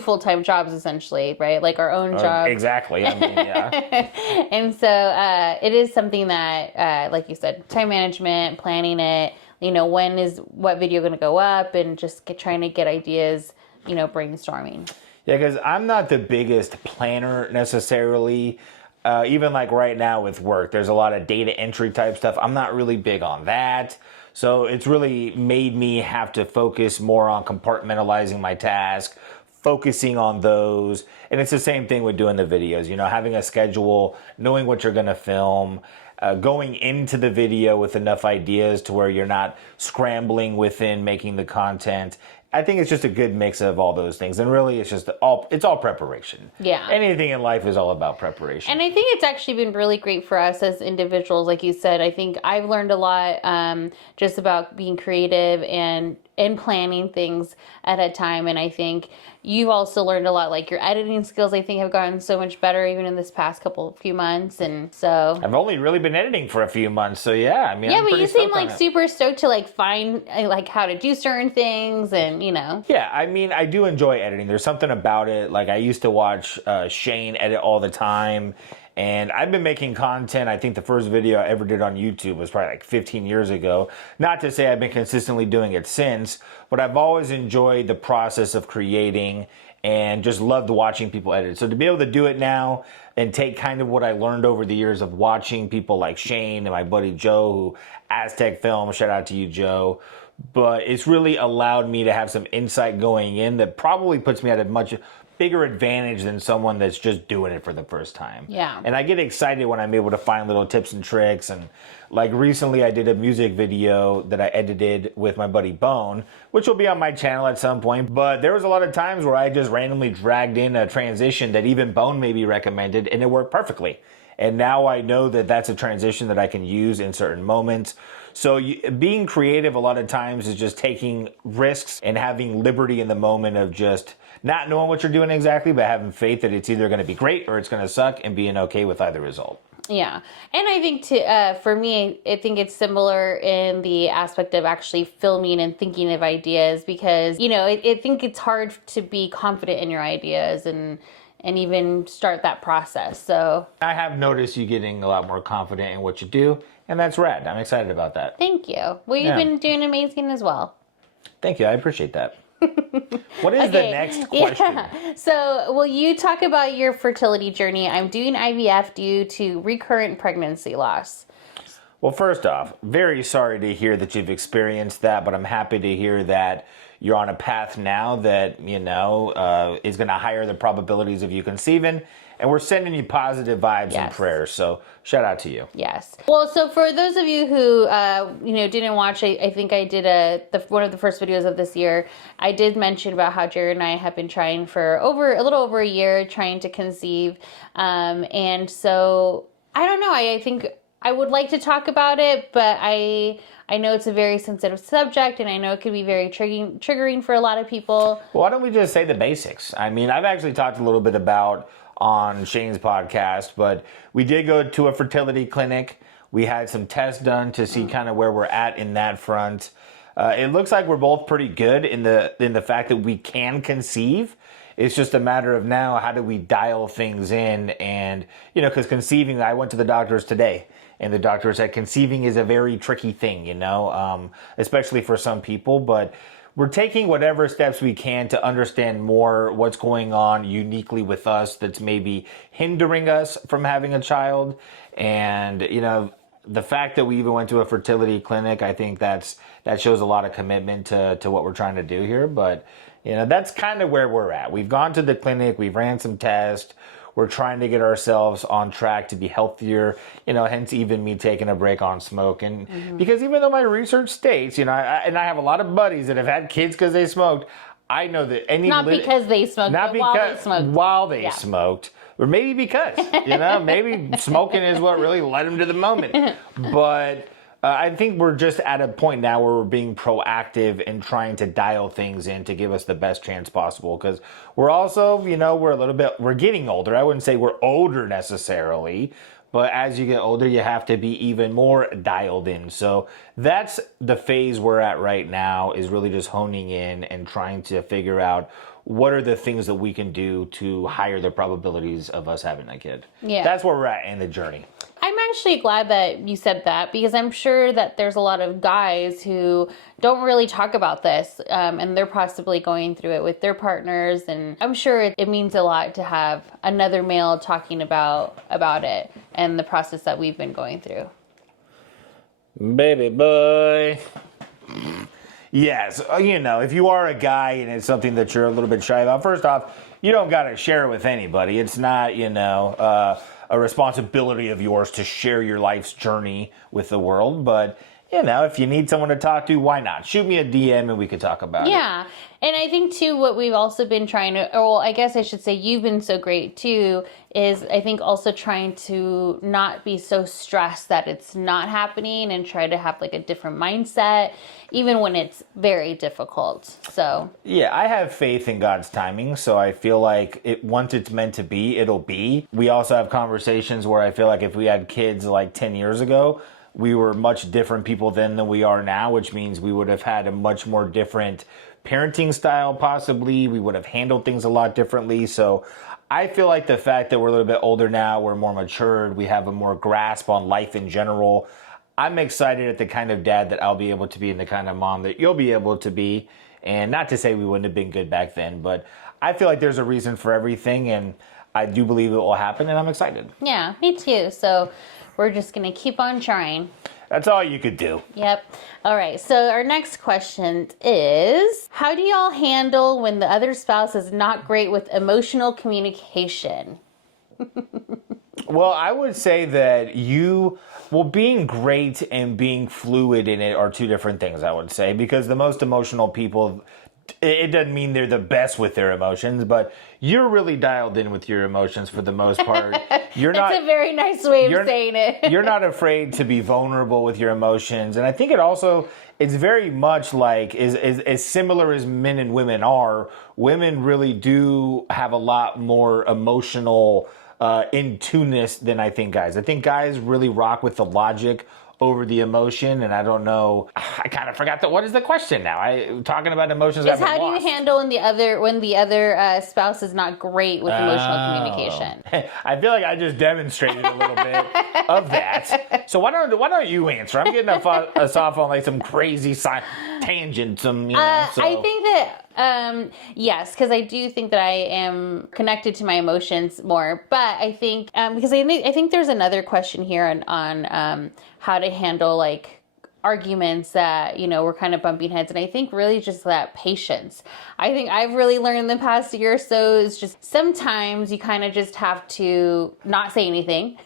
full-time jobs essentially, right? Like our own job. Exactly. I mean, yeah. And so it is something that, like you said, time management, planning it, you know, when is what video going to go up and just trying to get ideas, you know, brainstorming. Yeah, because I'm not the biggest planner necessarily. Even like right now with work, there's a lot of data entry type stuff. I'm not really big on that. So it's really made me have to focus more on compartmentalizing my task, focusing on those. And it's the same thing with doing the videos, you know, having a schedule, knowing what you're going to film, going into the video with enough ideas to where you're not scrambling within making the content. I think it's just a good mix of all those things. And really, it's all preparation. Yeah. Anything in life is all about preparation. And I think it's actually been really great for us as individuals. Like you said, I think I've learned a lot just about being creative and planning things at a time. And I think you've also learned a lot, like your editing skills, I think, have gotten so much better even in this past few months. And so I've only really been editing for a few months. So yeah, I mean, yeah, I'm but you seem like it. super stoked to like find like how to do certain things and, you know. Yeah, I mean, I do enjoy editing. There's something about it. Like I used to watch Shane edit all the time. And I've been making content. I think the first video I ever did on YouTube was probably like 15 years ago. Not to say I've been consistently doing it since, but I've always enjoyed the process of creating and just loved watching people edit. So to be able to do it now and take kind of what I learned over the years of watching people like Shane and my buddy Joe, who Aztec Film, shout out to you, Joe. But it's really allowed me to have some insight going in that probably puts me at a much bigger advantage than someone that's just doing it for the first time. Yeah. And I get excited when I'm able to find little tips and tricks. And like recently I did a music video that I edited with my buddy Bone, which will be on my channel at some point. But there was a lot of times where I just randomly dragged in a transition that even Bone maybe recommended and it worked perfectly. And now I know that that's a transition that I can use in certain moments. So being creative a lot of times is just taking risks and having liberty in the moment of just not knowing what you're doing exactly, but having faith that it's either going to be great or it's going to suck and being okay with either result. Yeah. And I think for me, I think it's similar in the aspect of actually filming and thinking of ideas because, you know, I think it's hard to be confident in your ideas and even start that process. So I have noticed you getting a lot more confident in what you do, and that's rad. I'm excited about that. Thank you. Well, you've been doing amazing as well. Thank you. I appreciate that. What is the next question? Yeah. So, will you talk about your fertility journey? I'm doing IVF due to recurrent pregnancy loss. Well, first off, very sorry to hear that you've experienced that, but I'm happy to hear that you're on a path now that, you know, is going to higher the probabilities of you conceiving. And we're sending you positive vibes and prayers. So shout out to you. Yes. Well, so for those of you who, you know, didn't watch, I think I did one of the first videos of this year. I did mention about how Jerid and I have been trying for a little over a year trying to conceive. And so I don't know. I think I would like to talk about it, but I know it's a very sensitive subject, and I know it could be very triggering for a lot of people. Why don't we just say the basics? I mean, I've actually talked a little bit about on Shane's podcast, but we did go to a fertility clinic. We had some tests done to see kind of where we're at in that front. It looks like we're both pretty good in the fact that we can conceive. It's just a matter of now, how do we dial things in? And, you know, because conceiving, I went to the doctors today, and the doctor said conceiving is a very tricky thing, you know, especially for some people. But we're taking whatever steps we can to understand more what's going on uniquely with us that's maybe hindering us from having a child. And, you know, the fact that we even went to a fertility clinic, I think that shows a lot of commitment to what we're trying to do here. But, you know, that's kind of where we're at. We've gone to the clinic, we've ran some tests, we're trying to get ourselves on track to be healthier, you know, hence even me taking a break on smoking. Because even though my research states, you know, I have a lot of buddies that have had kids because they smoked, I know that Because they smoked, not but because while they smoked. Smoked. Or maybe because, you know, maybe smoking is what really led them to the moment. But I think we're just at a point now where we're being proactive and trying to dial things in to give us the best chance possible. Because we're also, you know, we're getting older. I wouldn't say we're older necessarily, but as you get older, you have to be even more dialed in. So that's the phase we're at right now, is really just honing in and trying to figure out what are the things that we can do to higher the probabilities of us having a kid. Yeah. That's where we're at in the journey. I'm actually glad that you said that, because I'm sure that there's a lot of guys who don't really talk about this, and they're possibly going through it with their partners, and I'm sure it means a lot to have another male talking about it and the process that we've been going through. Baby boy. Yes, you know, if you are a guy and it's something that you're a little bit shy about, first off, you don't got to share it with anybody. It's not, you know, a responsibility of yours to share your life's journey with the world. But, you know, if you need someone to talk to, why not? Shoot me a DM and we could talk about it. Yeah. And I think, too, what we've also been trying to, or well, I guess I should say you've been so great, too, is I think also trying to not be so stressed that it's not happening and try to have like a different mindset, even when it's very difficult. So. Yeah, I have faith in God's timing, so I feel like once it's meant to be, it'll be. We also have conversations where I feel like if we had kids like 10 years ago, we were much different people then than we are now, which means we would have had a much more different parenting style, possibly. We would have handled things a lot differently. So I feel like the fact that we're a little bit older now, we're more matured, we have a more grasp on life in general. I'm excited at the kind of dad that I'll be able to be and the kind of mom that you'll be able to be. And not to say we wouldn't have been good back then, but I feel like there's a reason for everything, and I do believe it will happen, and I'm excited. Yeah, me too. So we're just going to keep on trying. That's all you could do. Yep. All right. So our next question is, how do y'all handle when the other spouse is not great with emotional communication? Well, I would say that being great and being fluid in it are two different things, I would say, because the most emotional people, it doesn't mean they're the best with their emotions, but you're really dialed in with your emotions for the most part. That's a very nice way of saying it. You're not afraid to be vulnerable with your emotions. And I think it's very much like, as similar as men and women are, women really do have a lot more emotional in tuneness than I think guys. I think guys really rock with the logic over the emotion, and I don't know. I kind of forgot what is the question now. Talking about emotions. Is how do you handle when the other spouse is not great with emotional communication? I feel like I just demonstrated a little bit of that. So why don't you answer? I'm getting us off on like some crazy tangent. So. I think that yes, because I do think that I am connected to my emotions more. But I think because I think there's another question here on how to handle like arguments that, we're kind of bumping heads. And I think really just that patience. I think I've really learned in the past year or so is just sometimes you kind of just have to not say anything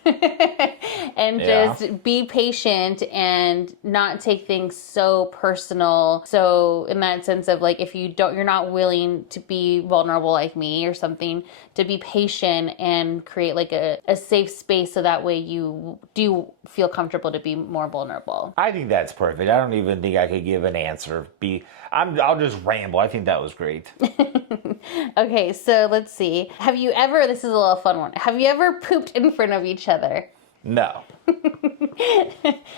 and just be patient and not take things so personal. So in that sense of like, if you're not willing to be vulnerable like me or something, to be patient and create like a safe space so that way you do feel comfortable to be more vulnerable. I think that's perfect. I don't even think I could give an answer. I'll just ramble. I think that was great. Okay, so let's see. This is a little fun one. Have you ever pooped in front of each other? No.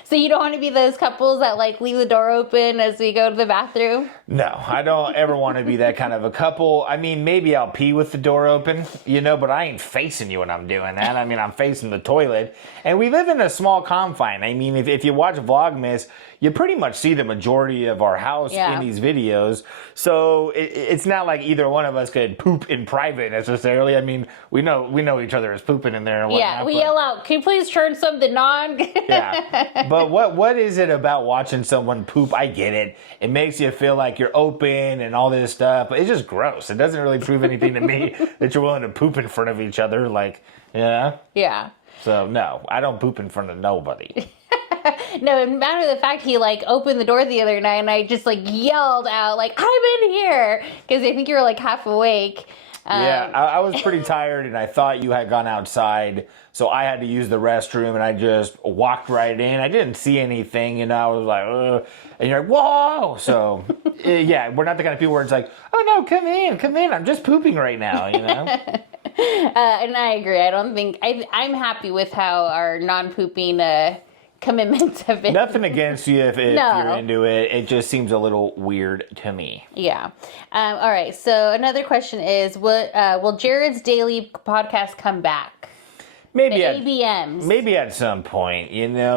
So you don't want to be those couples that like leave the door open as we go to the bathroom? No, I don't ever want to be that kind of a couple. I mean, maybe I'll pee with the door open, but I ain't facing you when I'm doing that. I mean, I'm facing the toilet. And we live in a small confine. I mean, if you watch Vlogmas, you pretty much see the majority of our house in these videos. So it's not like either one of us could poop in private necessarily. I mean, we know each other is pooping in there and whatnot. Yeah, we yell out, "Can you please turn something on?" Yeah. But what is it about watching someone poop? I get it. It makes you feel like you're open and all this stuff, but it's just gross. It doesn't really prove anything to me that you're willing to poop in front of each other. Like, Yeah. So no, I don't poop in front of nobody. No, matter of the fact, he like opened the door the other night and I just like yelled out like, "I'm in here," because I think you were like half awake. I was pretty tired and I thought you had gone outside, so I had to use the restroom and I just walked right in. I didn't see anything, I was like, ugh. And you're like, whoa! So, we're not the kind of people where it's like, oh no, come in, I'm just pooping right now, And I agree. I don't think, I'm happy with how our non-pooping commitments have been. Nothing against you if you're into it. It just seems a little weird to me. Yeah. All right. So another question is, will Jerid's daily podcast come back? Maybe the ABMs. Maybe at some point,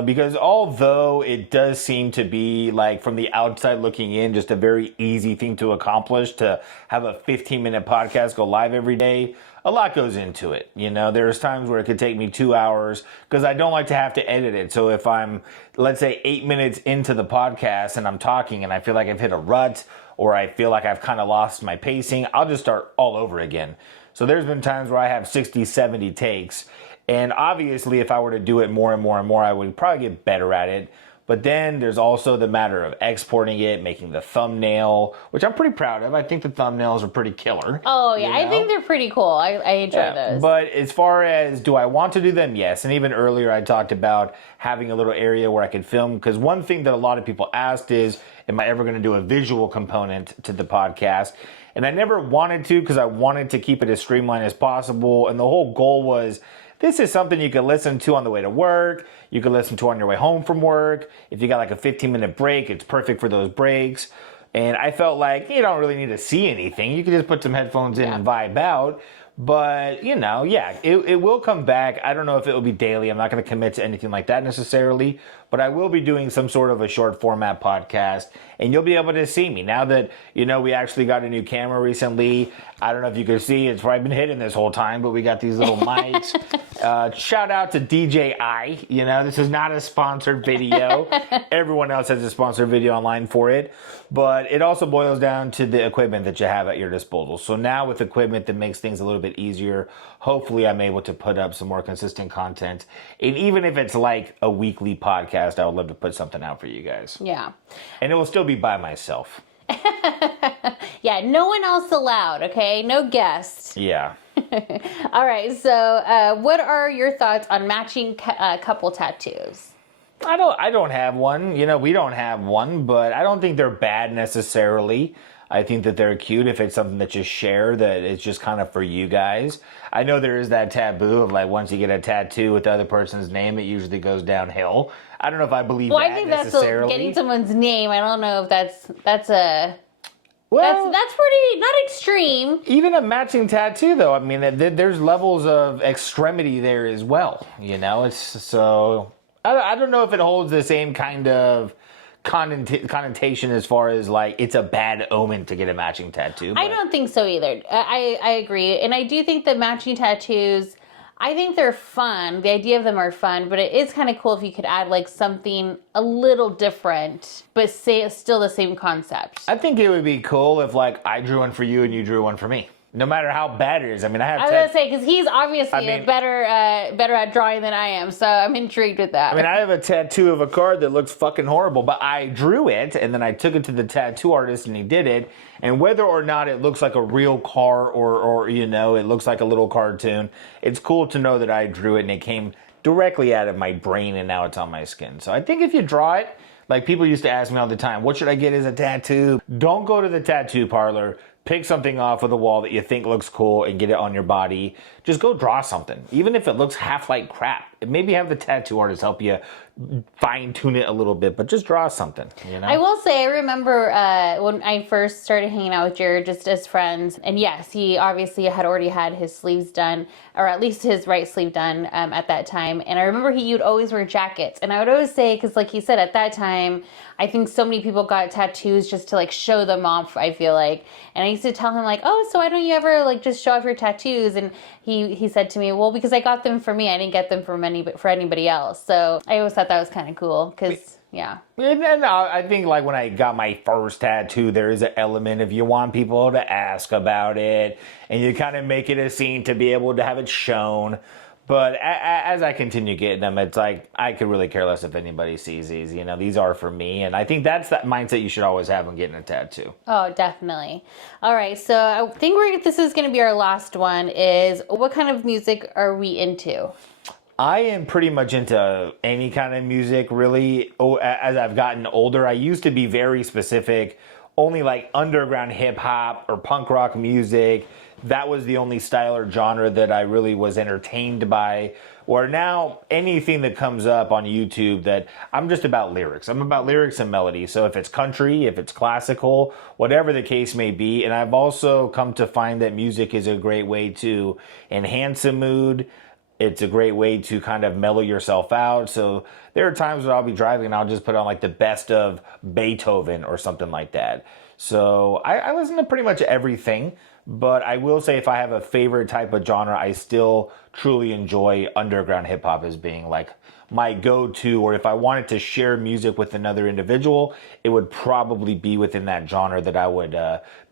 because although it does seem to be like from the outside looking in, just a very easy thing to accomplish to have a 15-minute podcast go live every day. A lot goes into it. There's times where it could take me 2 hours because I don't like to have to edit it. So if I'm, let's say, 8 minutes into the podcast and I'm talking and I feel like I've hit a rut or I feel like I've kind of lost my pacing, I'll just start all over again. So there's been times where I have 60, 70 takes. And obviously, if I were to do it more and more and more, I would probably get better at it. But then there's also the matter of exporting it, making the thumbnail, which I'm pretty proud of. I think the thumbnails are pretty killer. Oh, yeah. I think they're pretty cool. I enjoy those. But as far as do I want to do them? Yes. And even earlier I talked about having a little area where I could film. Because one thing that a lot of people asked is, am I ever going to do a visual component to the podcast? And I never wanted to because I wanted to keep it as streamlined as possible. And the whole goal was, this is something you can listen to on the way to work. You can listen to on your way home from work. If you got like a 15-minute break, it's perfect for those breaks. And I felt like you don't really need to see anything. You can just put some headphones in and vibe out. But, it will come back. I don't know if it will be daily. I'm not going to commit to anything like that necessarily. But I will be doing some sort of a short format podcast. And you'll be able to see me. Now that, we actually got a new camera recently. I don't know if you can see. It's probably been hidden this whole time. But we got these little mics. Shout out to DJI. This is not a sponsored video. Everyone else has a sponsored video online for it. But it also boils down to the equipment that you have at your disposal. So now with equipment that makes things a little bit easier, hopefully I'm able to put up some more consistent content. And even if it's like a weekly podcast, I would love to put something out for you guys. Yeah. And it will still be by myself. Yeah, no one else allowed, okay? No guests. Yeah. All right, so what are your thoughts on matching couple tattoos? I don't have one. We don't have one, but I don't think they're bad necessarily. I think that they're cute if it's something that you share, that it's just kind of for you guys. I know there is that taboo of like once you get a tattoo with the other person's name, it usually goes downhill. I don't know if I believe that necessarily. Well, I think that's getting someone's name. I don't know if that's a... Well, that's pretty, not extreme. Even a matching tattoo, though, I mean, there's levels of extremity there as well. It's so... I don't know if it holds the same kind of connotation as far as like it's a bad omen to get a matching tattoo. I don't think so either. I agree. And I do think that matching tattoos I think they're fun. The idea of them are fun, but it is kind of cool if you could add like something a little different, but say still the same concept. I think it would be cool if like I drew one for you and you drew one for me. No matter how bad it is. I mean, I was gonna say, because he's obviously better at drawing than I am, so I'm intrigued with that. I mean, I have a tattoo of a card that looks fucking horrible, but I drew it and then I took it to the tattoo artist and he did it. And whether or not it looks like a real car or you know, it looks like a little cartoon, it's cool to know that I drew it and it came directly out of my brain and now it's on my skin. So I think if you draw it, like people used to ask me all the time, what should I get as a tattoo? Don't go to the tattoo parlor. Pick something off of the wall that you think looks cool and get it on your body. Just go draw something. Even if it looks half like crap. Maybe have the tattoo artist help you fine tune it a little bit, but just draw something, you know? I will say, I remember when I first started hanging out with Jerid just as friends, and yes, he obviously had already had his sleeves done, or at least his right sleeve done at that time. And I remember you'd always wear jackets. And I would always say, because like he said, at that time, I think so many people got tattoos just to like show them off, I feel like. And I used to tell him like, oh, so why don't you ever like just show off your tattoos? And he said to me, well, because I got them for me. I didn't get them for anybody else. So I always thought that was kind of cool because, yeah. And then I think like when I got my first tattoo, there is an element if you want people to ask about it and you kind of make it a scene to be able to have it shown. But as I continue getting them, it's like I could really care less if anybody sees these. You know, these are for me. And I think that's that mindset you should always have when getting a tattoo. Oh, definitely. All right. So I think this is going to be our last one is what kind of music are we into? I am pretty much into any kind of music, really. As I've gotten older, I used to be very specific, only like underground hip hop or punk rock music. That was the only style or genre that I really was entertained by. Or now anything that comes up on YouTube that I'm just about lyrics. I'm about lyrics and melody. So if it's country, if it's classical, whatever the case may be. And I've also come to find that music is a great way to enhance a mood. It's a great way to kind of mellow yourself out. So there are times when I'll be driving and I'll just put on like the best of Beethoven or something like that. So I listen to pretty much everything. But I will say if I have a favorite type of genre, I still truly enjoy underground hip hop as being like my go-to. Or if I wanted to share music with another individual, it would probably be within that genre that I would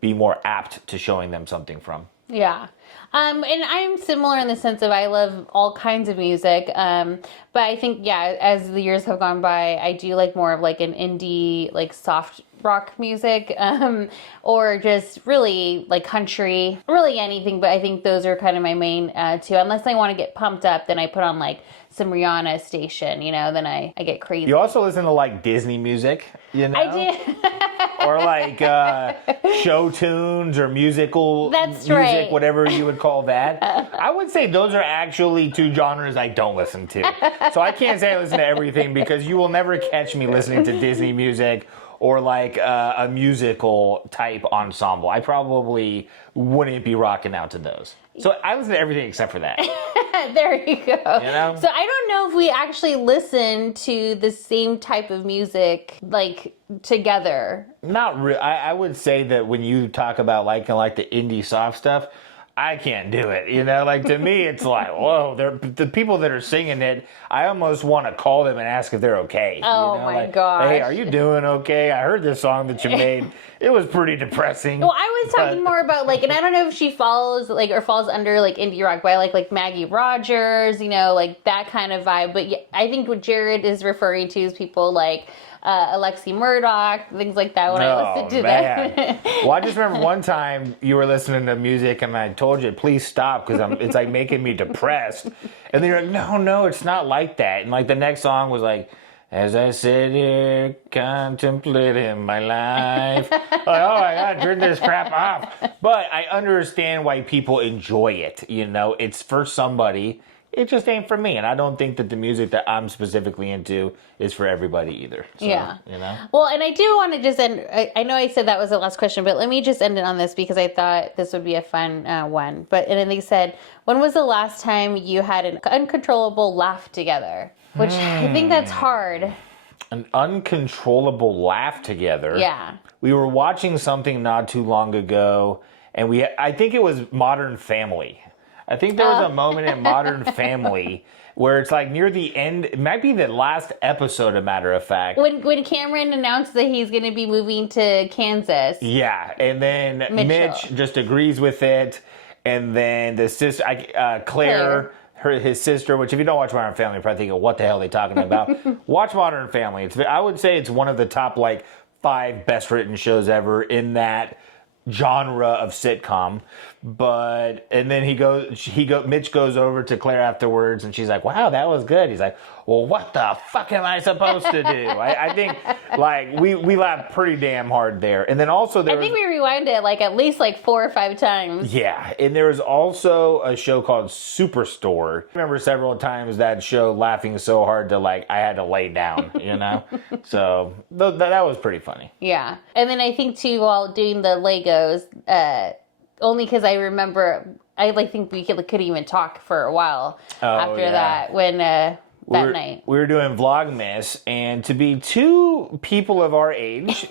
be more apt to showing them something from. Yeah. And I'm similar in the sense of I love all kinds of music. But I think, yeah, as the years have gone by, I do like more of like an indie, like soft rock music, or just really like country, really anything. But I think those are kind of my main two. Unless I want to get pumped up, then I put on like some Rihanna station, you know, then I get crazy. You also listen to like Disney music, you know? I do. Or like show tunes or musical music, whatever you would call that. I would say those are actually two genres I don't listen to. So I can't say I listen to everything because you will never catch me listening to Disney music or like a musical type ensemble. I probably wouldn't be rocking out to those. So I listen to everything except for that. There you go. You know? So I don't know if we actually listen to the same type of music like together. Not really. I would say that when you talk about like the indie soft stuff, I can't do it. You know, like to me, it's like, whoa, the people that are singing it, I almost want to call them and ask if they're okay. Oh, you know? my like, gosh. Hey, are you doing okay? I heard this song that you made. It was pretty depressing. Well, I was talking more about like, and I don't know if she falls under like indie rock, but I like Maggie Rogers, you know, like that kind of vibe. But yeah, I think what Jerid is referring to is people like Alexi Murdoch, things like that when I listened to that. Well, I just remember one time you were listening to music and I told you, please stop because it's like making me depressed. And then you're like, no, it's not like that. And like the next song was like, as I sit here contemplating my life. Like, oh my God, turn this crap off. But I understand why people enjoy it. You know, it's for somebody. It just ain't for me. And I don't think that the music that I'm specifically into is for everybody either. So, yeah. You know? Well, and I do want to just end, I know I said that was the last question, but let me just end it on this because I thought this would be a fun one. And then they said, when was the last time you had an uncontrollable laugh together? Which I think that's hard. An uncontrollable laugh together? Yeah. We were watching something not too long ago, and I think it was Modern Family. I think there was a moment in Modern Family where it's like near the end. It might be the last episode, a matter of fact. When Cameron announced that he's going to be moving to Kansas. Yeah, and then Mitch just agrees with it, and then the sister, Claire. His sister, which if you don't watch Modern Family, you're probably thinking, what the hell are they talking about? Watch Modern Family. I would say it's one of the top 5 best written shows ever in that genre of sitcom. And then Mitch goes over to Claire afterwards, and she's like, wow, that was good. He's like, well, what the fuck am I supposed to do? I think we laughed pretty damn hard there. And then also I think we rewound it at least 4 or 5 times. Yeah, and there was also a show called Superstore. I remember several times that show laughing so hard to I had to lay down, So that was pretty funny. Yeah, and then I think too, while doing the Legos, only because I remember, I think we couldn't even talk for a while after that when that night. We were doing Vlogmas, and to be 2 people of our age,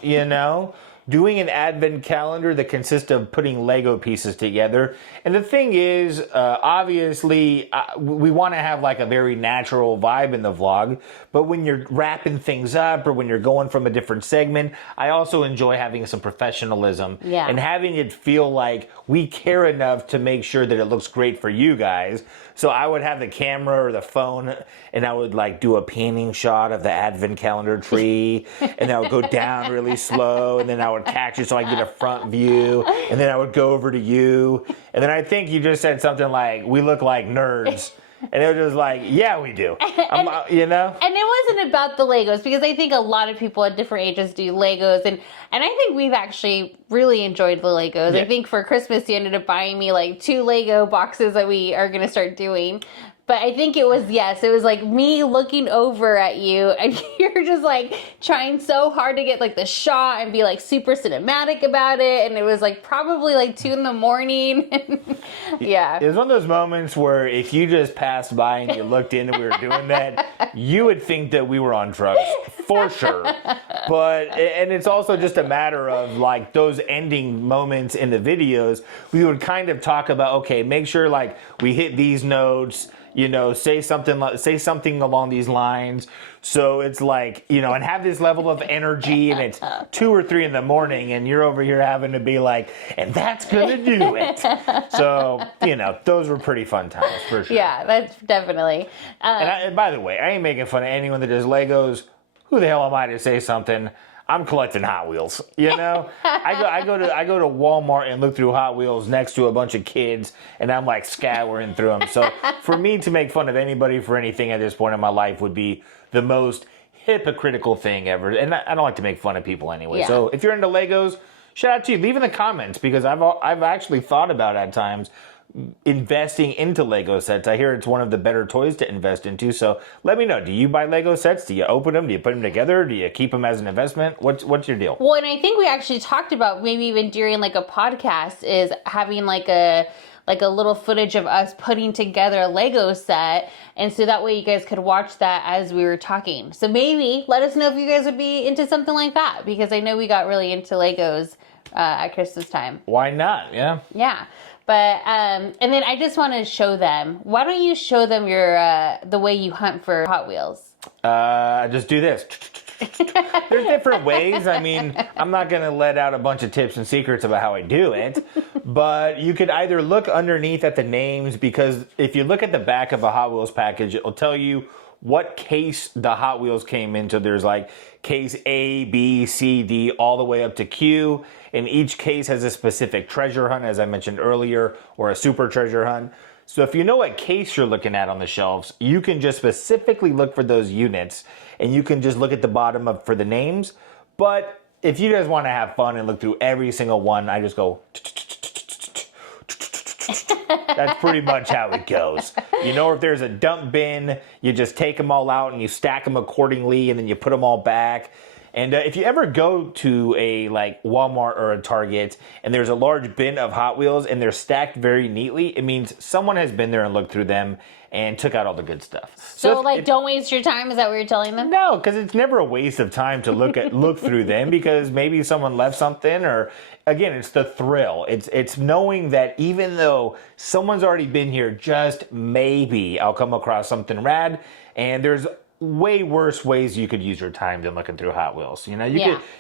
doing an advent calendar that consists of putting Lego pieces together. And the thing is, obviously, we want to have a very natural vibe in the vlog, but when you're wrapping things up or when you're going from a different segment, I also enjoy having some professionalism and having it feel like we care enough to make sure that it looks great for you guys. So I would have the camera or the phone, and I would do a panning shot of the advent calendar tree, and then I would go down really slow, and then I would catch it so I get a front view, and then I would go over to you, and then I think you just said something like, we look like nerds. And it was just yeah, we do. And it wasn't about the Legos, because I think a lot of people at different ages do Legos. And I think we've actually really enjoyed the Legos. Yeah. I think for Christmas, you ended up buying me 2 Lego boxes that we are going to start doing. But I think it was me looking over at you, and you're just trying so hard to get the shot and be super cinematic about it. And it was probably 2 in the morning. Yeah. It was one of those moments where if you just passed by and you looked in and we were doing that, you would think that we were on drugs for sure. And it's also just a matter of those ending moments in the videos. We would kind of talk about, okay, make sure we hit these notes. Say something along these lines. So it's and have this level of energy, and it's 2 or 3 in the morning, and you're over here having to be and that's gonna do it. So those were pretty fun times for sure. Yeah, that's definitely. And by the way, I ain't making fun of anyone that does Legos. Who the hell am I to say something? I'm collecting Hot Wheels, I go to Walmart and look through Hot Wheels next to a bunch of kids, and I'm scouring through them. So for me to make fun of anybody for anything at this point in my life would be the most hypocritical thing ever. And I don't like to make fun of people anyway. Yeah. So if you're into Legos, shout out to you. Leave in the comments, because I've actually thought about at times investing into Lego sets. I hear it's one of the better toys to invest into. So let me know. Do you buy Lego sets? Do you open them? Do you put them together? Do you keep them as an investment? What's your deal? Well, and I think we actually talked about maybe even during a podcast is having a little footage of us putting together a Lego set, and so that way you guys could watch that as we were talking. So maybe let us know if you guys would be into something like that, because I know we got really into Legos at Christmas time. Why not? Yeah. Yeah. But, and then I just want to show them. Why don't you show them your the way you hunt for Hot Wheels? Just do this. There's different ways. I mean, I'm not going to let out a bunch of tips and secrets about how I do it, but you could either look underneath at the names, because if you look at the back of a Hot Wheels package, it'll tell you what case the Hot Wheels came into. There's case A, B, C, D, all the way up to Q. And each case has a specific treasure hunt, as I mentioned earlier, or a super treasure hunt. So if you know what case you're looking at on the shelves, you can just specifically look for those units, and you can just look at the bottom for the names. But if you guys want to have fun and look through every single one, I just go. That's pretty much how it goes. If there's a dump bin, you just take them all out and you stack them accordingly, and then you put them all back. And if you ever go to a like Walmart or a Target and there's a large bin of Hot Wheels and they're stacked very neatly, it means someone has been there and looked through them and took out all the good stuff. So don't waste your time. Is that what you're telling them? No, because it's never a waste of time to look through them, because maybe someone left something, or again, it's the thrill. It's knowing that even though someone's already been here, just maybe I'll come across something rad, and there's way worse ways you could use your time than looking through Hot Wheels. You know,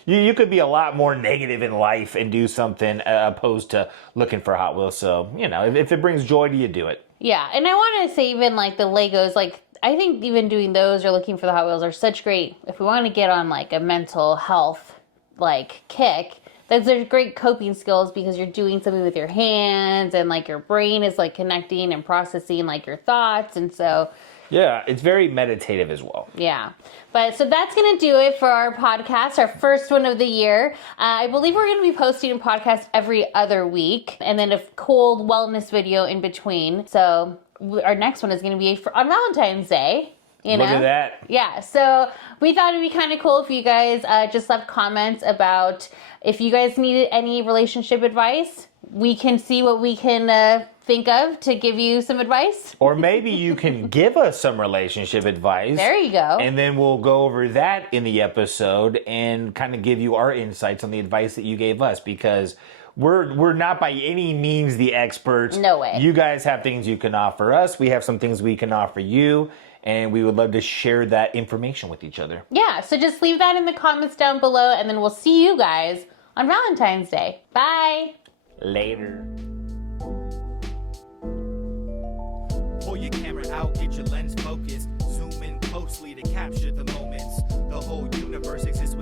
you could be a lot more negative in life and do something opposed to looking for Hot Wheels. So, you know, if it brings joy to you, do it. Yeah, and I want to say even like the Legos, like I think even doing those or looking for the Hot Wheels are such great, if we want to get on like a mental health like kick, those are great coping skills because you're doing something with your hands and like your brain is like connecting and processing like your thoughts, and so yeah, it's very meditative as well. Yeah. But so that's going to do it for our podcast, our first one of the year. I believe we're going to be posting a podcast every other week and then a cold wellness video in between. So our next one is going to be on Valentine's Day. You know? Look at that. Yeah. So we thought it'd be kind of cool if you guys just left comments about if you guys needed any relationship advice. We can see what we can think of to give you some advice. Or maybe you can give us some relationship advice. There you go. And then we'll go over that in the episode and kind of give you our insights on the advice that you gave us, because we're not by any means the experts. No way. You guys have things you can offer us. We have some things we can offer you. And we would love to share that information with each other. Yeah, so just leave that in the comments down below, and then we'll see you guys on Valentine's Day. Bye. Later. Pull your camera out, get your lens focused. Zoom in closely to capture the moments. The whole universe exists